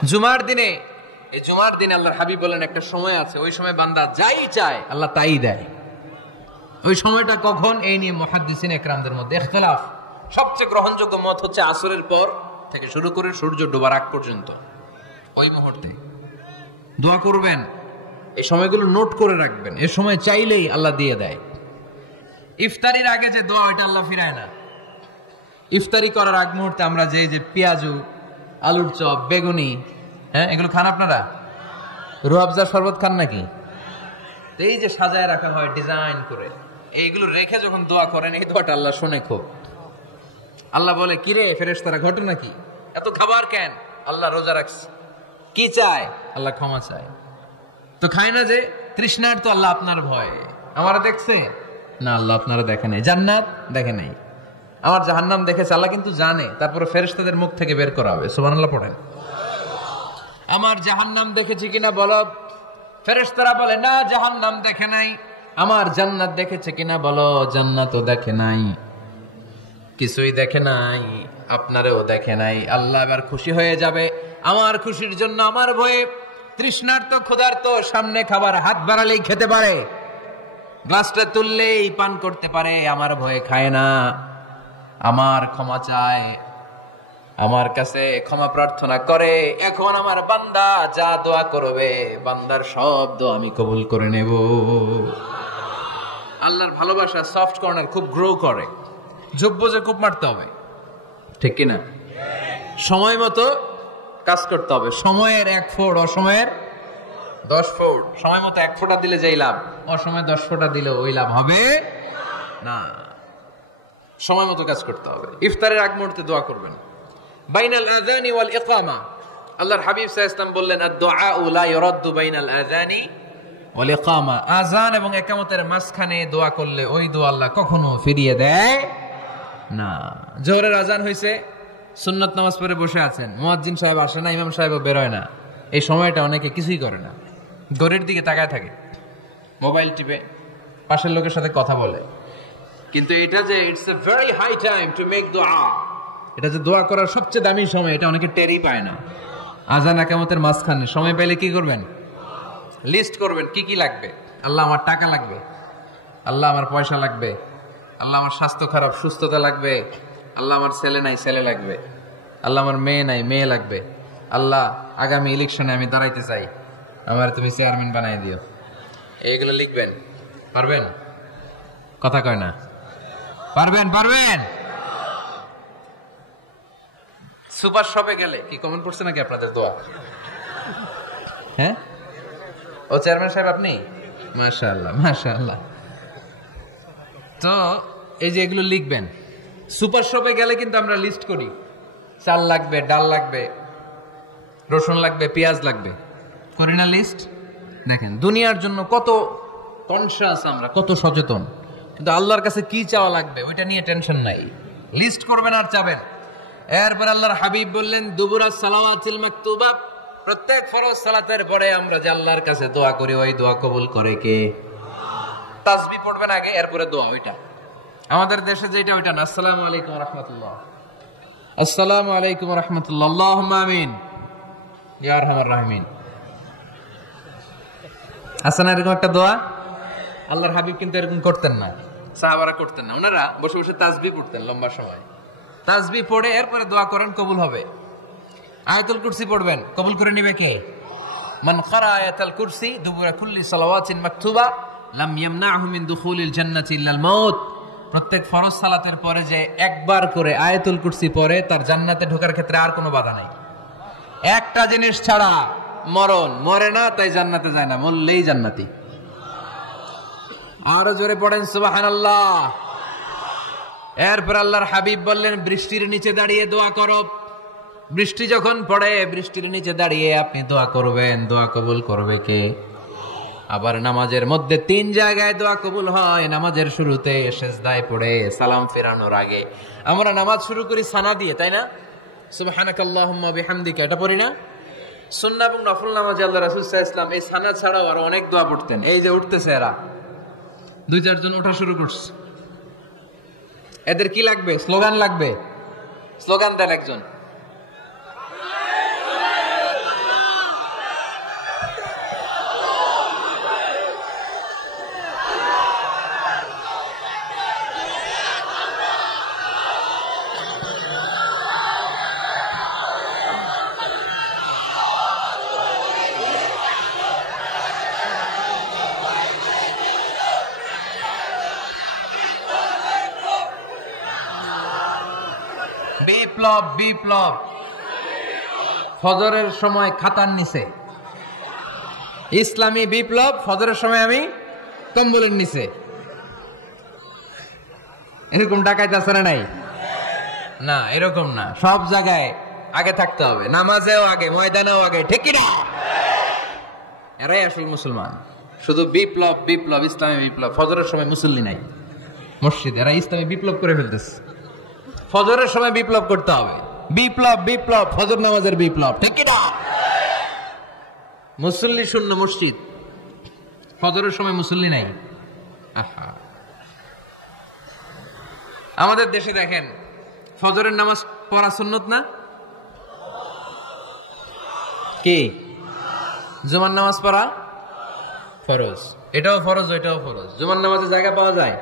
জুমার দিনে, এই জুমার দিনে আল্লাহর হাবিব বলেন একটা সময় আছে, ওই সময় বান্দা যাই চায় আল্লাহ তাই দেয়। ওই সময়টা কখন, এই নিয়ে মুহাদ্দিসিন ইকরামদের মধ্যে ইখতিলাফ। সবচেয়ে গ্রহণযোগ্য মত হচ্ছে আসরের পর থেকে শুরু করে সূর্য ডোবার আগ পর্যন্ত, ওই মুহূর্তে দোয়া করবেন। এই সময়গুলো নোট করে রাখবেন, এই সময় চাইলেই আল্লাহ দিয়ে দেয়। ইফতারির আগে যে দোয়া, ওইটা আল্লাহ ফিরায় না। ইফতারি করার আগ মুহূর্তে আমরা যে পেঁয়াজু, আলুর চপ, বেগুনি, এগুলো খান আপনারা? রুয়াবজা শরবত খান নাকি? এই যে সাজায় রাখা হয় ডিজাইন করে, এইগুলো রেখে যখন দোয়া করেন, এই দোয়াটা আল্লাহ শুনে খুব। আল্লাহ বলে, কিরে ফেরেশতারা, ঘটনা কি? এত খাবার কেন? আল্লাহ রোজা রাখছে। কি চায়? আল্লাহ ক্ষমা চায়। তো খায় না যে তৃষ্ণার, তো আল্লাহ আপনার ভয়। আমারা দেখছে না, আল্লাহ আপনারা দেখে নাই। জান্নাত দেখে নাই, আমার জাহান্নাম দেখেছে আল্লাহ কিন্তু জানে। তারপরে ফেরেশতাদের মুখ থেকে বের করা হবে। সুবহানাল্লাহ পড়েন। আমার জাহান্নাম দেখেছি কিনা বলো। ফেরেশতারা বলে, না জাহান্নাম দেখে নাই। আমার জান্নাত দেখেছে কিনা বলো। জান্নাতও দেখে নাই, কিছুই দেখে নাই, আপনারেও দেখে নাই। আল্লাহ এবার খুশি হয়ে যাবে। আমার খুশির জন্য, আমার ভয়ে তৃষ্ণার্ত ক্ষুধার্ত সামনে খাবার হাত বাড়ালেই খেতে পারে, গ্লাসটা তুললেই পান করতে পারে, আমার ভয়ে খায় না। আমার ক্ষমা চায়, আমার কাছে ক্ষমা প্রার্থনা করে। এখন আমার বান্দা যা দোয়া করবে, বান্দার সব দোয়া আমি কবুল করে নেব। আল্লাহর ভালোবাসা সফট কর্নার খুব গ্রো করে। যোগ্য যে খুব মারতে হবে, ঠিক কিনা? সময় মতো কাজ করতে হবে। সময়ের 1 ফোঁট, অসময়ের 10 ফোঁট। সময় মতো 1 ফোঁটা দিলে যেই লাভ, অসময়ে 10 ফোঁটা দিলে ওই লাভ হবে না। সময় মতো কাজ করতে হবে। ইফতারের আগ মুহূর্তে দোয়া করবেন। বাইনাল আযানি ওয়াল ইকামা, আল্লাহর হাবিব সাল্লাল্লাহু আলাইহি ওয়াসাল্লাম বললেন, আদ-দুআউ লা ইউরাদ্দু বাইনাল আযানি ওয়াল ইকামা। আযান এবং ইকামতের মাঝখানে দোয়া করলে ওই দোয়া আল্লাহ কখনো ফিরিয়ে দেয় না। জোহরের আযান হইছে, সুন্নাত নামাজ পড়ে বসে আছেন, মুয়াজ্জিন সাহেব আসে না, ইমাম সাহেবও বের হয় না। এই সময়টা অনেকে কিছুই করে না, ঘড়ির দিকে তাকায় থাকে, মোবাইল টিপে, পাশের লোকের সাথে কথা বলে। কিন্তু এটা যে it's a very high time to make দোয়া, এটা যে দোয়া করার সবচেয়ে দামি সময়, এটা অনেকে টেরই পায় না। আযান ইকামতের মাঝখানে সময় পেলে কি করবেন? লিস্ট করবেন কি কি লাগবে। আল্লাহ আমার টাকা লাগবে, আল্লাহ আমার পয়সা লাগবে, আল্লাহ আমার স্বাস্থ্য খারাপ, সুস্থতা লাগবে, আল্লাহ আমার ছেলে নাই, ছেলে লাগবে, আল্লাহ আমার মেয়ে নাই, মেয়ে লাগবে, আল্লাহ আগামী ইলেকশনে আমি দাঁড়াইতে চাই, আমার তুমি চেয়ারম্যান বানাই দিও। এইগুলো লিখবেন। পারবেন? কথা কয় না। পারবেন? পারবেন? সুপার শপে গেলে কি কমেন্ট পড়ছে নাকি আপনাদের দোয়া? হ্যাঁ, ও চেয়ারম্যান সাহেব আপনি? মাশাআল্লাহ, মাশাআল্লাহ। তো এই যে এগুলো লিখবেন। সুপার শপে গেলে কিন্তু আমরা লিস্ট করি, চাল লাগবে, ডাল লাগবে, রসুন লাগবে, পেঁয়াজ লাগবে, করি না লিস্ট? দেখেন দুনিয়ার জন্য কত কনশাস আমরা, কত সচেতন, কিন্তু আল্লাহর কাছে কি চাওয়া লাগবে ওইটা নিয়ে টেনশন নাই। লিস্ট করবেন আর চাবেন। এরপর আল্লাহর হাবিব বললেন, দুবুরাস সালাওয়াতিল মাকতুবা, প্রত্যেক ফরজ সালাতের পরে আমরা যে আল্লাহর কাছে দোয়া করি, ওই দোয়া কবুল করে কে? তাসবিহ পড়বেন আগে, এরপরে দোয়া। ওইটা আমাদের দেশে যেটা, ওইটা না। আসসালামু আলাইকুম ওয়া রাহমাতুল্লাহ, আসসালামু আলাইকুম ওয়া রাহমাতুল্লাহ, আল্লাহুম্মা আমিন ইয়া আরহামার রাহিমিন। আসলে এরকম একটা দোয়া আল্লাহর হাবিব কিন্তু এরকম করতেন না, সাহাবারা করতেন না। ওনারা বসে বসে তাসবিহ পড়তেন লম্বা সময়। তাসবিহ পড়ে এরপরে দোয়া করেন, কবুল হবে। আয়াতুল কুরসি পড়বেন, কবুল করে নিবে কে? মান ক্বারা আয়াতুল কুরসি দুবুরা কুল্লি সালাওয়াতিন মাকতুবা লাম ইয়ামনাহু মিন দুখুলিল জান্নাতি ইল্লাল মাউত। প্রত্যেক ফরজ সালাতের পরে যে একবার করে আয়াতুল কুরসি পড়ে, তার জান্নাতে ঢোকার ক্ষেত্রে আর কোনো বাধা নাই। একটা জিনিস ছাড়া, মরণ। মরে না তাই জান্নাতে যায় না, মরলেই জান্নাতি। আরো জোরে পড়েন সুবহানাল্লাহ। এরপর আল্লাহর হাবিব বললেন, বৃষ্টির নিচে দাঁড়িয়ে দোয়া করো। বৃষ্টি যখন পড়ে, বৃষ্টির নিচে দাঁড়িয়ে আপনি দোয়া করবেন, দোয়া কবুল করবে কে? আবার নামাজের মধ্যে 3 জায়গায় দোয়া কবুল হয়। নামাজের শুরুতে, সিজদায় পড়ে, সালাম ফেরানোর আগে। আমরা নামাজ শুরু করি সানা দিয়ে, তাই না? সুবহানাকাল্লাহুম্মা বিহামদিকা, এটা পড়ি না? সুন্নাহ এবং নফল নামাজে আল্লাহ রাসূল সাল্লাল্লাহু আলাইহি ওয়াসাল্লাম এই সানা ছাড়াও আরো অনেক দোয়া পড়তেন। এই যে উঠতেছে এরা, 2-4 জন ওঠা শুরু করছে, এদের কি লাগবে? স্লোগান লাগবে। স্লোগান দেন একজন। বিপ্লব বিপ্লব। ফজরের সময় খাতার নিচে, ইসলামী বিপ্লব। ফজরের সময় আমি কম্বলের নিচে। এরকম ডাকাইতে আছে না নাই? না, এরকম না। সব জায়গায় আগে থাকতে হবে, নামাজেও আগে, ময়দানেও আগে, ঠিক কি না? এরাই আসল মুসলমান। শুধু বিপ্লব বিপ্লব, ইসলামী বিপ্লব। ফজরের সময় মুসল্লি নাই মসজিদ, এরা ইসলামী বিপ্লব করে ফেলতেছে। ফজরের সময় বিপ্লব করতে হবে, বিপ্লব বিপ্লব, ফজর নামাজের বিপ্লব, ঠিক কি না? মুসল্লি শূন্য মসজিদ, ফজরের সময় মুসল্লি নাই। আহা, আমাদের দেশে দেখেন, ফজরের নামাজ পড়া সুন্নত না? কি? জুমার নামাজ পড়া ফরজ। এটাও ফরজ, ওইটাও ফরজ। জুমার নামাজে জায়গা পাওয়া যায়?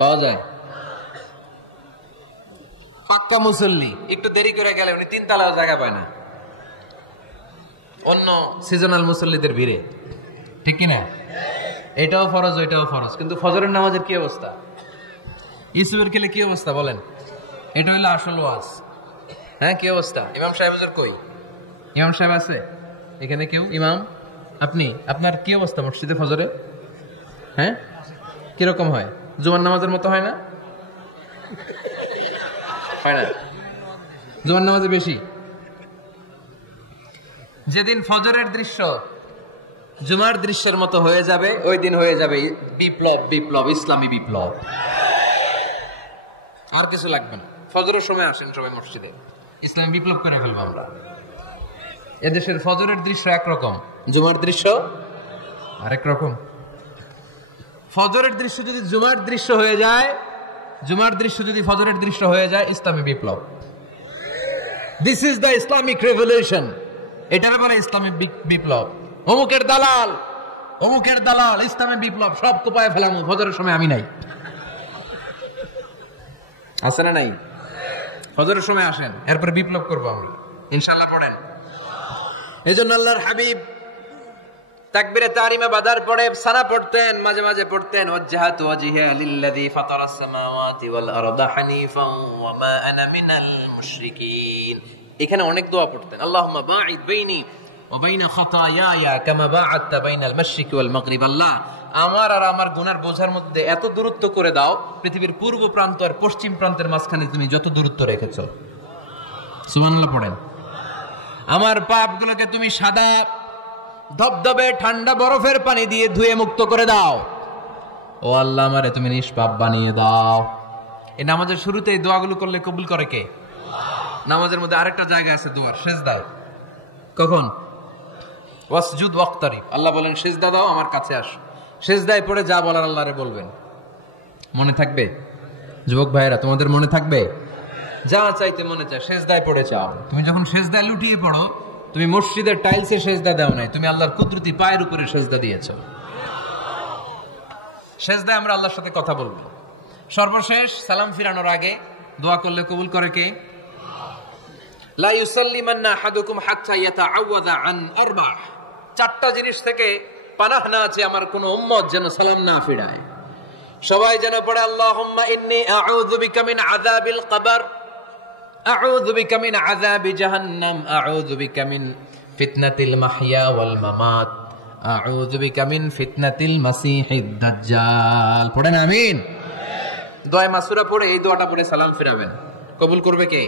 পাওয়া যায়। পাক্কা মুসল্লি একটু দেরি করে গেলে উনি 3 তলাও জায়গা পায় না, অন্য সিজনাল মুসল্লিদের ভিড়ে, ঠিক কিনা? এটাও ফরজ, ওইটাও ফরজ। কিন্তু ফজরের নামাজের কি অবস্থা? ইসুবের খেলে কি অবস্থা বলেন? এটা হলো আসল ওয়াজ। হ্যাঁ, কি অবস্থা? ইমাম সাহেব কই? ইমাম সাহেব আছে এখানে কেউ? ইমাম আপনি, আপনার কি অবস্থা মসজিদে ফজরে? হ্যাঁ, কিরকম হয়? জুমার নামাজের মতো হয় না? হয় না? জুমার নামাজে বেশি। যেদিন ফজরের দৃশ্য জুমার দৃশ্যের মতো হয়ে যাবে, ওই দিন হয়ে যাবে বিপ্লব বিপ্লব, ইসলামী বিপ্লব। আর কিছু লাগবে না। ফজরের সময় আসেন সবাই মসজিদে, ইসলামী বিপ্লব করে ফেলবো আমরা। এদেশের ফজরের দৃশ্য একরকম, জুমার দৃশ্য আরেক রকম। ফজরের দৃশ্য যদি জুমার দৃশ্য হয়ে যায়, জুমার দৃশ্য যদি ফজরের দৃশ্য হয়ে যায়, ইসলামী বিপ্লব। This is the Islamic revolution. এটার মানে ইসলামী বিপ্লব। অমুকের দালাল, অমুকের দালাল, ইসলামী বিপ্লব সব কোপায় ফেলাম। ফজরের সময় আমি নাই, আছে না নাই? ফজরের সময় আসেন, এরপরে বিপ্লব করবো আমরা ইনশাআল্লাহ। পড়েন। এই জন্য আল্লাহর হাবিব তাকবীরে তাহরিমা বাদার পরে সানা পড়তেন, মাঝে মাঝে পড়তেন ওয়াজহাতু ওয়াজহিয়া লিল্লাযী ফাতারাস সামাওয়াতি ওয়াল আরদা হানিফান ওয়া মা আনা মিনাল মুশরিকিন। এখানে অনেক দোয়া পড়তেন। আল্লাহুম্মা বাঈদ বাইনি ওয়া বাইনা খাতায়ায়া কামা বা'আদতা বাইনাল মাশরিকি ওয়াল মাগরিব। আল্লাহ, আমার আর আমার গুনার বোঝার মধ্যে এত দূরত্ব করে দাও, পৃথিবীর পূর্ব প্রান্ত আর পশ্চিম প্রান্তের মাঝখানে তুমি যত দূরত্ব রেখেছো। সুবহানাল্লাহ পড়েন। আমার পাপগুলোকে তুমি সাদা ধবধবে ঠান্ডা বরফের পানি দিয়ে ধুয়ে মুক্ত করে দাও। ও আল্লাহ, আমারে তুমি নিষ্পাপ বানিয়ে দাও। এই নামাজের শুরুতে এই দোয়াগুলো করলে কবুল করে কে? নামাজের মধ্যে আরেকটা জায়গা আছে দোয়ার, সিজদায়। কখন? ওয়াসজুদ ওয়াক্তারিব। আল্লাহ বলেন সিজদা দাও, আমার কাছে আসো। সিজদায় পড়ে যা বলার আল্লাহরে বলবেন। মনে থাকবে? যুবক ভাইয়েরা, তোমাদের মনে থাকবে? যা চাইতে মনে চায় সিজদায় পড়ে চাও। তুমি যখন সিজদায় লুটিয়ে পড়ো, তুমি মসজিদের টাইলসে সেজদা দাও নাই, তুমি আল্লাহর কুদরতি পায়ের উপরে সেজদা দিয়েছো। সেজদায় আমরা আল্লাহর সাথে কথা বলবো। সর্বশেষ সালাম ফিরানোর আগে দোয়া করলে কবুল করে কে? লা ইউসাল্লিমান্না আহাদুকুম হাত্তা ইয়াতাআওয়াযা আন আরবা। 4টা জিনিস থেকে পানাহ না আছে আমার কোন উম্মত যেন সালাম না ফিরায়। সবাই যেন পড়ে আল্লাহুম্মা ইন্নী আউযু বিকা মিন আযাবিল কবর, আউযু বিকা মিন আযাবি জাহান্নাম, আউযু বিকা মিন ফিতনাতিল মাহইয়া ওয়াল মামাত, আউযু বিকা মিন ফিতনাতিল মাসিহিদ দাজ্জাল। পড়েন আমিন। দোয়া মাসুরা পড়ে এই দোয়াটা পড়ে সালাম ফিরাবেন। কবুল করবে কে?